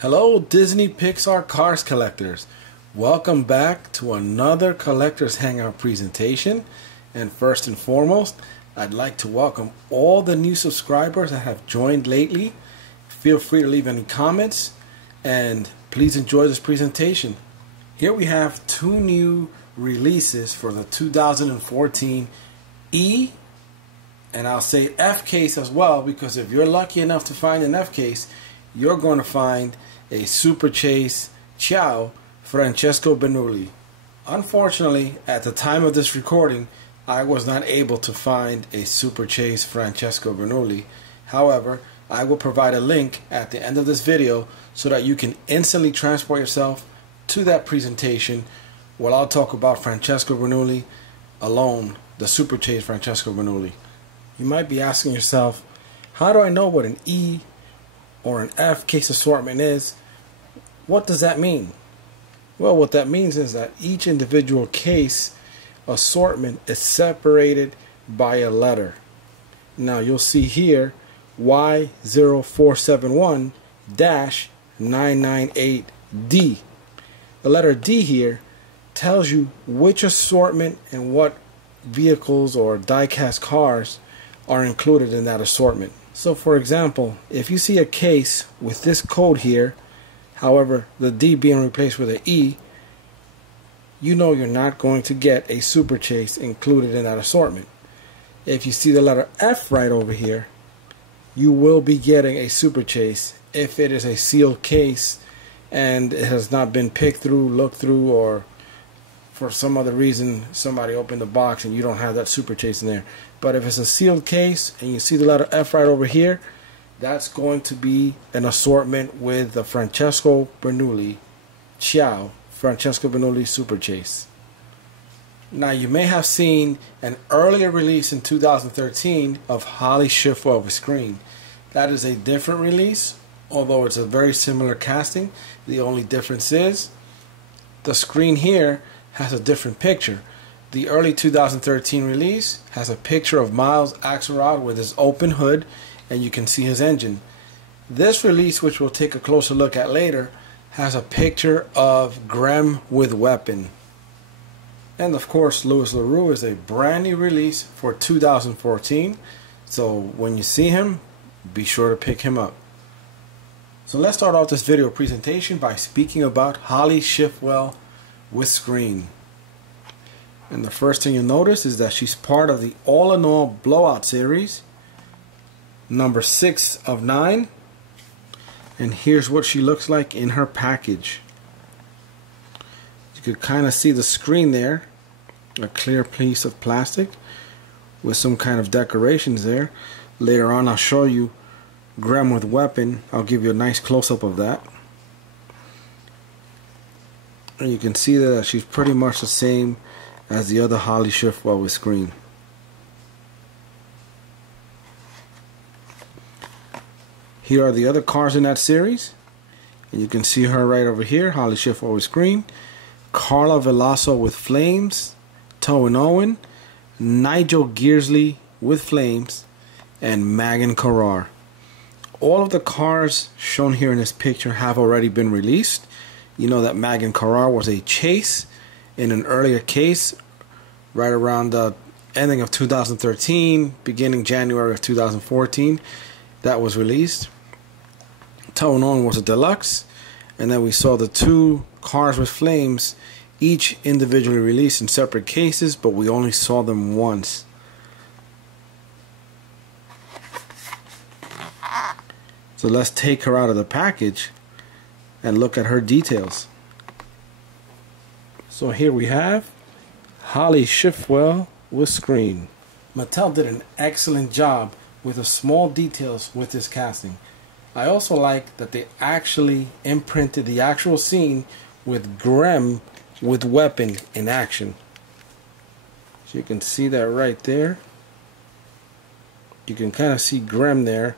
Hello Disney Pixar Cars collectors. Welcome back to another Collectors Hangout presentation. And first and foremost, I'd like to welcome all the new subscribers that have joined lately. Feel free to leave any comments and please enjoy this presentation. Here we have two new releases for the 2014 E and I'll say F case as well, because if you're lucky enough to find an F case, you're going to find a Super Chase Ciao Francesco Bernoulli. Unfortunately, at the time of this recording, I was not able to find a Super Chase Francesco Bernoulli. However, I will provide a link at the end of this video so that you can instantly transport yourself to that presentation while I'll talk about Francesco Bernoulli alone, the Super Chase Francesco Bernoulli. You might be asking yourself, how do I know what an E or an F case assortment is? What does that mean? Well, what that means is that each individual case assortment is separated by a letter. Now you'll see here Y0471-998D. The letter D here tells you which assortment and what vehicles or die-cast cars are included in that assortment. So for example, if you see a case with this code here, however the D being replaced with an E, you know you're not going to get a Super Chase included in that assortment. If you see the letter F right over here, you will be getting a Super Chase if it is a sealed case and it has not been picked through, looked through, or for some other reason somebody opened the box and you don't have that Super Chase in there. But if it's a sealed case and you see the letter F right over here, that's going to be an assortment with the Francesco Bernoulli Ciao Francesco Bernoulli Super Chase. Now you may have seen an earlier release in 2013 of Holly Shiftwell with screen. That is a different release, although it's a very similar casting. The only difference is the screen here has a different picture. The early 2013 release has a picture of Miles Axelrod with his open hood and you can see his engine. This release, which we'll take a closer look at later, has a picture of Grem with weapon. And of course, Louis LaRue is a brand new release for 2014. So when you see him, be sure to pick him up. So let's start off this video presentation by speaking about Holly Shiftwell with screen. And the first thing you'll notice is that she's part of the All in All Blowout series, number 6 of 9. And here's what she looks like in her package. You could kind of see the screen there, a clear piece of plastic with some kind of decorations there. Later on I'll show you Grem with weapon. I'll give you a nice close-up of that. And you can see that she's pretty much the same as the other Holly Shiftwell with screen. Here are the other cars in that series, and you can see her right over here, Holly Shiftwell with screen, Carla Veloso with flames, Toe and Owen, Nigel Gearsley with flames, and Megan Carrar. All of the cars shown here in this picture have already been released. You know that Megan Carrar was a chase in an earlier case right around the ending of 2013, beginning January of 2014. That was released. Toe and Owen was a deluxe, and then we saw the two cars with flames, each individually released in separate cases, but we only saw them once. So let's take her out of the package and look at her details. So here we have Holly Shiftwell with screen. Mattel did an excellent job with the small details with this casting. I also like that they actually imprinted the actual scene with Grem with weapon in action. So you can see that right there. You can kind of see Grem there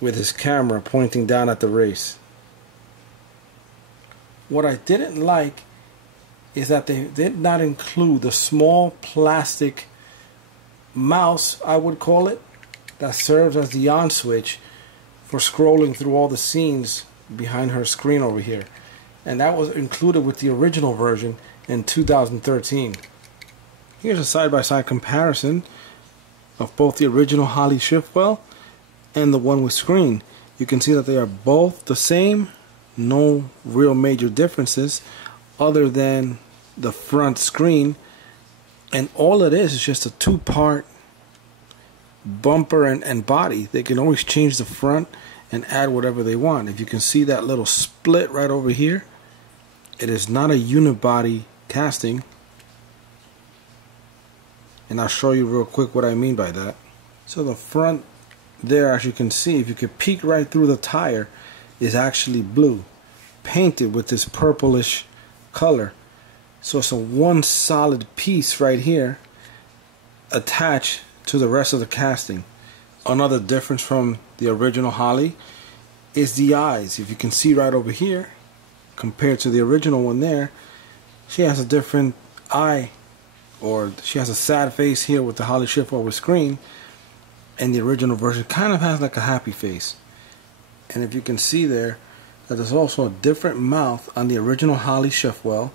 with his camera pointing down at the race. What I didn't like is that they did not include the small plastic mouse, I would call it, that serves as the on switch for scrolling through all the scenes behind her screen over here. And that was included with the original version in 2013. Here's a side-by-side comparison of both the original Holly Shiftwell and the one with screen. You can see that they are both the same, no real major differences other than the front screen, and all it is just a two-part bumper and body. They can always change the front and add whatever they want. If you can see that little split right over here, it is not a unibody casting, and I'll show you real quick what I mean by that. So the front there, as you can see, if you could peek right through the tire, is actually blue, painted with this purplish color. So it's a one solid piece right here attached to the rest of the casting. Another difference from the original Holly is the eyes. If you can see right over here, compared to the original one there, she has a different eye, or she has a sad face here with the Holly Shiftwell with screen, and the original version kind of has like a happy face. And if you can see there, that there's also a different mouth on the original Holly Shiftwell.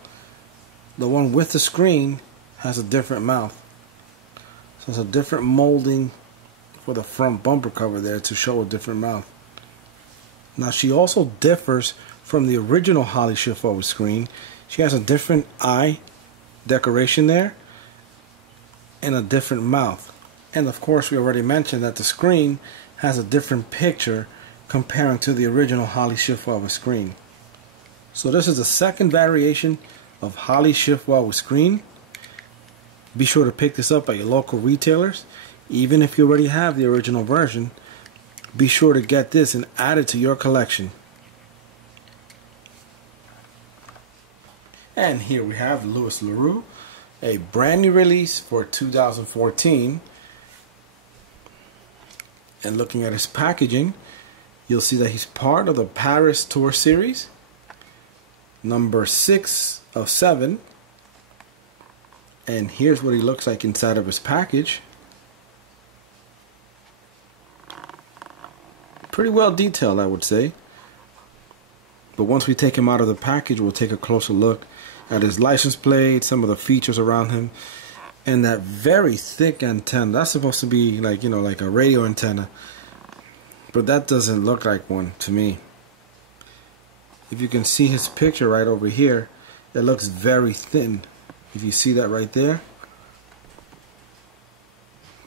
The one with the screen has a different mouth. So it's a different molding for the front bumper cover there to show a different mouth. Now she also differs from the original Holly Shiftwell with screen. She has a different eye decoration there and a different mouth. And of course we already mentioned that the screen has a different picture comparing to the original Holly Shiftwell with screen. So this is the second variation of Holly Shiftwell with screen. Be sure to pick this up at your local retailers. Even if you already have the original version, be sure to get this and add it to your collection. And here we have Louis LaRue, a brand new release for 2014. And looking at his packaging, you'll see that he's part of the Paris Tour Series, number 6 of 7. And here's what he looks like inside of his package. Pretty well detailed, I would say. But once we take him out of the package, we'll take a closer look at his license plate, some of the features around him, and that very thick antenna. That's supposed to be like, you know, like a radio antenna, but that doesn't look like one to me. If you can see his picture right over here, it looks very thin. If you see that right there.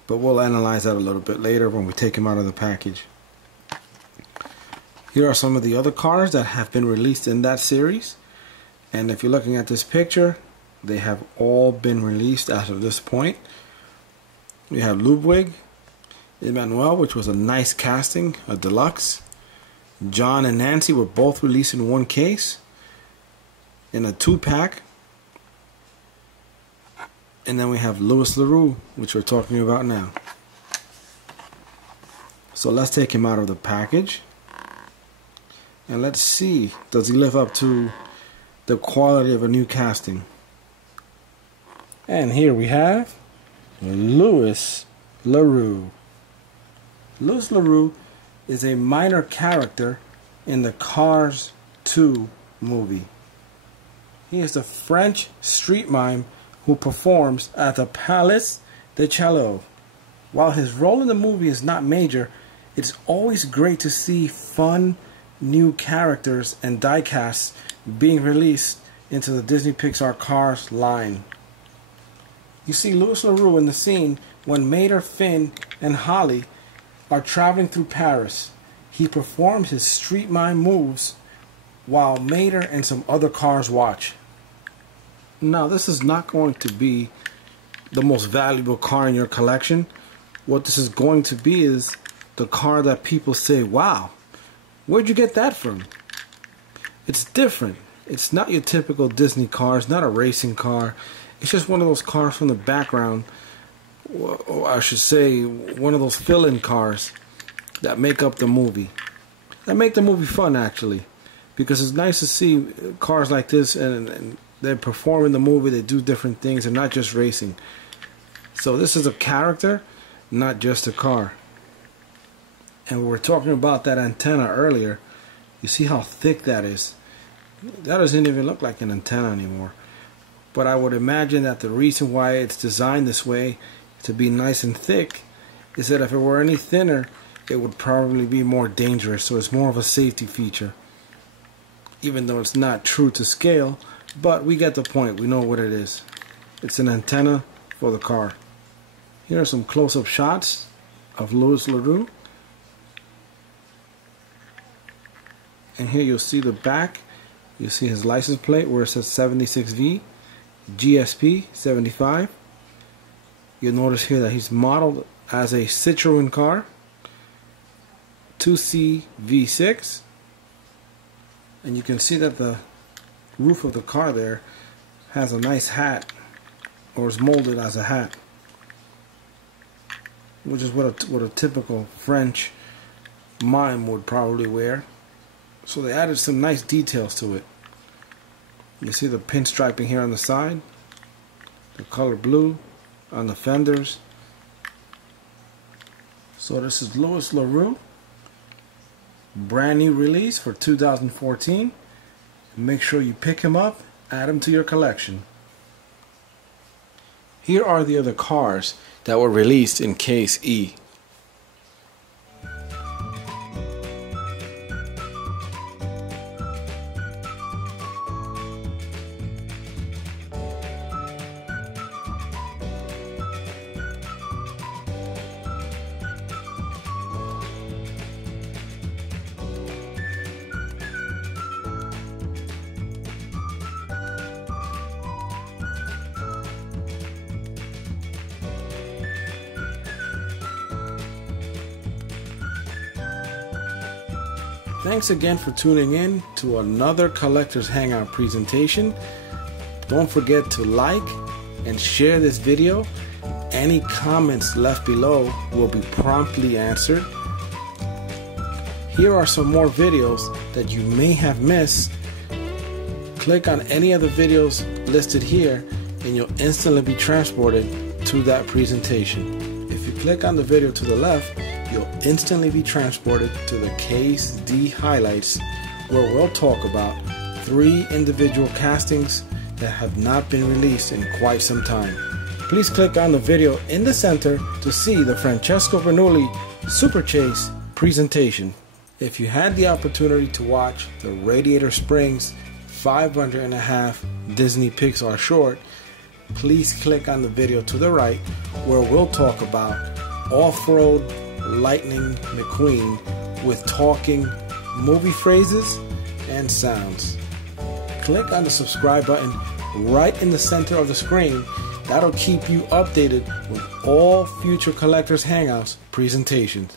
But we'll analyze that a little bit later when we take him out of the package. Here are some of the other cars that have been released in that series. And if you're looking at this picture, they have all been released as of this point. We have Ludwig, Emmanuel, which was a nice casting, a deluxe. John and Nancy were both released in one case, in a 2-pack. And then we have Louis LaRue, which we're talking about now. So let's take him out of the package. And let's see, does he live up to the quality of a new casting? And here we have Louis LaRue. Louis LaRue is a minor character in the Cars 2 movie. He is the French street mime who performs at the Palais de Chaillot. While his role in the movie is not major, it's always great to see fun new characters and diecasts being released into the Disney Pixar Cars line. You see Louis LaRue in the scene when Mater, Finn, and Holly are traveling through Paris. He performs his street mime moves while Mater and some other cars watch. Now, this is not going to be the most valuable car in your collection. What this is going to be is the car that people say, wow, where'd you get that from? It's different. It's not your typical Disney car. It's not a racing car. It's just one of those cars from the background, or I should say one of those fill-in cars that make up the movie. That make the movie fun, actually, because it's nice to see cars like this and they perform in the movie. They do different things and not just racing. So this is a character, not just a car. And we were talking about that antenna earlier. You see how thick that is? That doesn't even look like an antenna anymore. But I would imagine that the reason why it's designed this way, to be nice and thick, is that if it were any thinner, it would probably be more dangerous. So it's more of a safety feature. Even though it's not true to scale, but we get the point. We know what it is. It's an antenna for the car. Here are some close-up shots of Louis LaRue. And here you'll see the back. You'll see his license plate where it says 76V GSP 75. You'll notice here that he's modeled as a Citroen car, 2C V6. And you can see that the roof of the car there has a nice hat, or is molded as a hat, which is what a typical French mime would probably wear. So they added some nice details to it. You see the pinstriping here on the side, the color blue on the fenders. So this is Louis LaRue, brand new release for 2014. Make sure you pick him up, add him to your collection. Here are the other cars that were released in Case E. Thanks again for tuning in to another Collector's Hangout presentation. Don't forget to like and share this video. Any comments left below will be promptly answered. Here are some more videos that you may have missed. Click on any of the videos listed here and you'll instantly be transported to that presentation. If you click on the video to the left, you'll instantly be transported to the Case D highlights, where we'll talk about 3 individual castings that have not been released in quite some time. Please click on the video in the center to see the Francesco Bernoulli Super Chase presentation. If you had the opportunity to watch the Radiator Springs 500.5 Disney Pixar short, please click on the video to the right, where we'll talk about off-road Lightning McQueen with talking movie phrases and sounds. Click on the subscribe button right in the center of the screen. That'll keep you updated with all future Collectors Hangouts presentations.